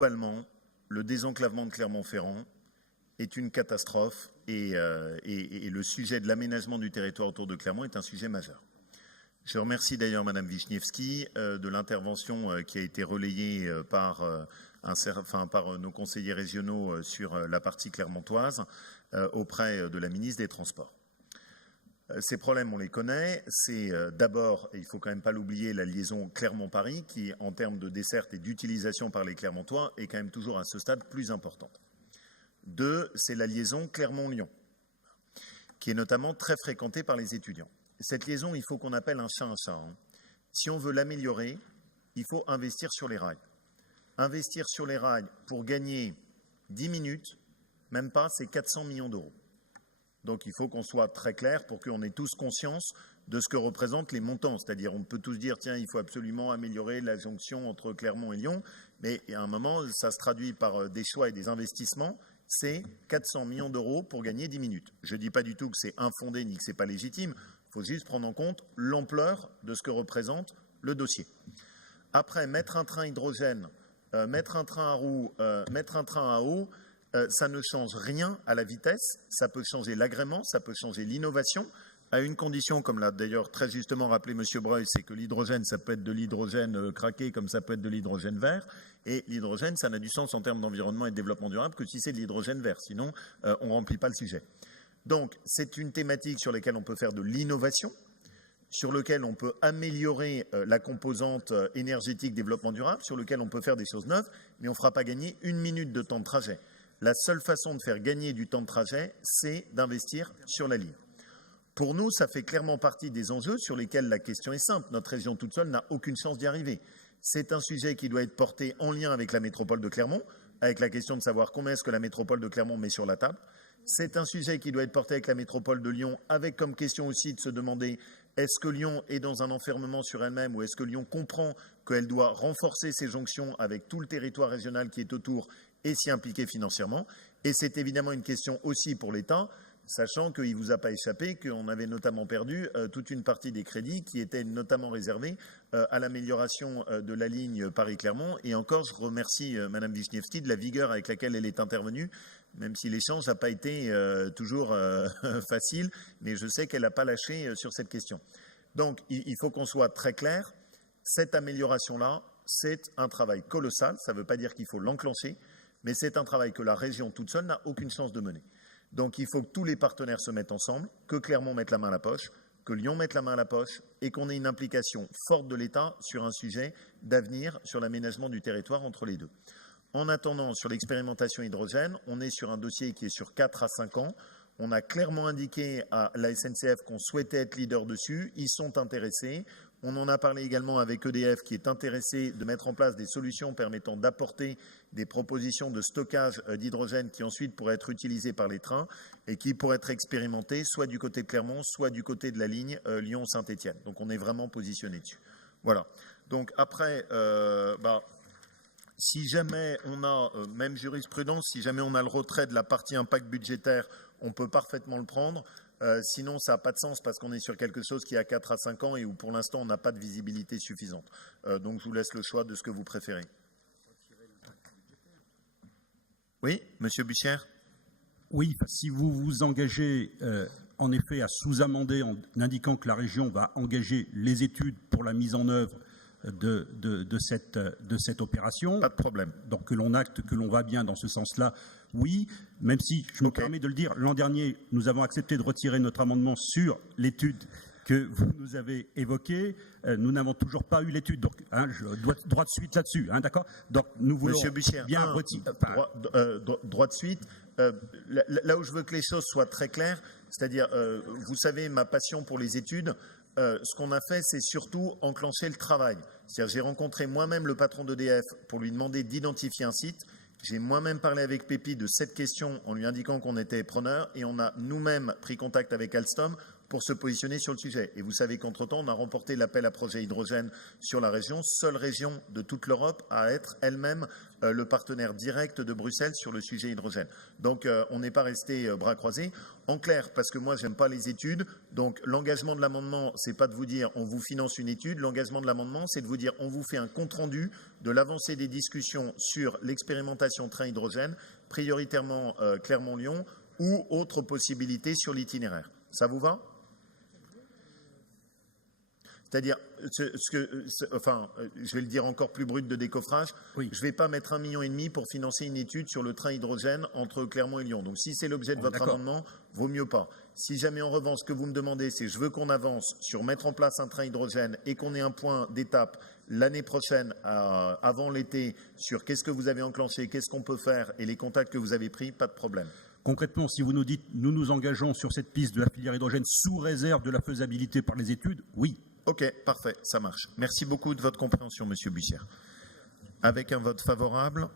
Globalement, le désenclavement de Clermont-Ferrand est une catastrophe et le sujet de l'aménagement du territoire autour de Clermont est un sujet majeur. Je remercie d'ailleurs Madame Wiśniewski de l'intervention qui a été relayée par nos conseillers régionaux sur la partie clermontoise auprès de la ministre des Transports. Ces problèmes, on les connaît. C'est d'abord, et il ne faut quand même pas l'oublier, la liaison Clermont-Paris qui, en termes de desserte et d'utilisation par les Clermontois, est quand même toujours à ce stade plus importante. Deux, c'est la liaison Clermont-Lyon, qui est notamment très fréquentée par les étudiants. Cette liaison, il faut qu'on appelle un chat un chat. Si on veut l'améliorer, il faut investir sur les rails. Investir sur les rails pour gagner 10 minutes, même pas, c'est 400 millions d'euros. Donc il faut qu'on soit très clair pour qu'on ait tous conscience de ce que représentent les montants. C'est-à-dire on peut tous dire tiens, il faut absolument améliorer la jonction entre Clermont et Lyon, mais à un moment, ça se traduit par des choix et des investissements. C'est 400 millions d'euros pour gagner 10 minutes. Je ne dis pas du tout que c'est infondé ni que ce n'est pas légitime. Il faut juste prendre en compte l'ampleur de ce que représente le dossier. Après, mettre un train hydrogène, mettre un train à roues, mettre un train à eau, ça ne change rien à la vitesse, ça peut changer l'agrément, ça peut changer l'innovation, à une condition, comme l'a d'ailleurs très justement rappelé M. Breuil, c'est que l'hydrogène, ça peut être de l'hydrogène craqué comme ça peut être de l'hydrogène vert, et l'hydrogène, ça n'a du sens en termes d'environnement et de développement durable que si c'est de l'hydrogène vert, sinon on ne remplit pas le sujet. Donc c'est une thématique sur laquelle on peut faire de l'innovation, sur lequel on peut améliorer la composante énergétique développement durable, sur lequel on peut faire des choses neuves, mais on ne fera pas gagner 1 minute de temps de trajet. La seule façon de faire gagner du temps de trajet, c'est d'investir sur la ligne. Pour nous, ça fait clairement partie des enjeux sur lesquels la question est simple. Notre région toute seule n'a aucune chance d'y arriver. C'est un sujet qui doit être porté en lien avec la métropole de Clermont, avec la question de savoir combien est-ce que la métropole de Clermont met sur la table. C'est un sujet qui doit être porté avec la métropole de Lyon, avec comme question aussi de se demander est-ce que Lyon est dans un enfermement sur elle-même ou est-ce que Lyon comprend qu'elle doit renforcer ses jonctions avec tout le territoire régional qui est autour et s'y impliquer financièrement. Et c'est évidemment une question aussi pour l'État, sachant qu'il ne vous a pas échappé qu'on avait notamment perdu toute une partie des crédits qui étaient notamment réservés à l'amélioration de la ligne Paris-Clermont. Et encore, je remercie Mme Wiśniewski de la vigueur avec laquelle elle est intervenue, même si l'échange n'a pas été toujours facile, mais je sais qu'elle n'a pas lâché sur cette question. Donc, il faut qu'on soit très clair. Cette amélioration-là, c'est un travail colossal. Ça ne veut pas dire qu'il faut l'enclencher, mais c'est un travail que la région toute seule n'a aucune chance de mener. Donc il faut que tous les partenaires se mettent ensemble, que Clermont mette la main à la poche, que Lyon mette la main à la poche et qu'on ait une implication forte de l'État sur un sujet d'avenir sur l'aménagement du territoire entre les deux. En attendant, sur l'expérimentation hydrogène, on est sur un dossier qui est sur 4 à 5 ans. On a clairement indiqué à la SNCF qu'on souhaitait être leader dessus. Ils sont intéressés. On en a parlé également avec EDF qui est intéressé de mettre en place des solutions permettant d'apporter des propositions de stockage d'hydrogène qui ensuite pourraient être utilisées par les trains et qui pourraient être expérimentées soit du côté de Clermont, soit du côté de la ligne Lyon-Saint-Étienne. Donc on est vraiment positionné dessus. Voilà. Donc après, si jamais on a, même jurisprudence, si jamais on a le retrait de la partie impact budgétaire, on peut parfaitement le prendre. Sinon, ça n'a pas de sens parce qu'on est sur quelque chose qui a 4 à 5 ans et où pour l'instant, on n'a pas de visibilité suffisante. Donc, je vous laisse le choix de ce que vous préférez. Oui, Monsieur Bussière ? Oui, si vous vous engagez en effet à sous-amender en indiquant que la région va engager les études pour la mise en œuvre de cette opération. Pas de problème. Donc que l'on acte, que l'on va bien dans ce sens-là, oui, même si, je me permets de le dire, l'an dernier, nous avons accepté de retirer notre amendement sur l'étude que vous nous avez évoquée. Nous n'avons toujours pas eu l'étude, donc je dois droit de suite là-dessus, d'accord. Donc nous voulons bien retirer. Droit de suite. Là où je veux que les choses soient très claires, c'est-à-dire, vous savez, ma passion pour les études, ce qu'on a fait, c'est surtout enclencher le travail. C'est-à-dire, j'ai rencontré moi-même le patron d'EDF pour lui demander d'identifier un site. J'ai moi-même parlé avec Pépi de cette question en lui indiquant qu'on était preneur et on a nous-mêmes pris contact avec Alstom pour se positionner sur le sujet. Et vous savez qu'entre-temps, on a remporté l'appel à projet hydrogène sur la région, seule région de toute l'Europe à être elle-même le partenaire direct de Bruxelles sur le sujet hydrogène. Donc, on n'est pas resté bras croisés. En clair, parce que moi, j'aime pas les études, donc l'engagement de l'amendement, c'est pas de vous dire on vous finance une étude, l'engagement de l'amendement, c'est de vous dire on vous fait un compte-rendu de l'avancée des discussions sur l'expérimentation train hydrogène, prioritairement Clermont-Lyon, ou autre possibilité sur l'itinéraire. Ça vous va ? C'est-à-dire, je vais le dire encore plus brut de décoffrage, oui. Je ne vais pas mettre 1,5 million pour financer une étude sur le train hydrogène entre Clermont et Lyon. Donc si c'est l'objet de votre amendement, vaut mieux pas. Si jamais en revanche ce que vous me demandez, c'est je veux qu'on avance sur mettre en place un train hydrogène et qu'on ait un point d'étape l'année prochaine, avant l'été, sur qu'est-ce que vous avez enclenché, qu'est-ce qu'on peut faire et les contacts que vous avez pris, pas de problème. Concrètement, si vous nous dites nous nous engageons sur cette piste de la filière hydrogène sous réserve de la faisabilité par les études, oui. Ok, parfait, ça marche. Merci beaucoup de votre compréhension, Monsieur Bussière. Avec un vote favorable,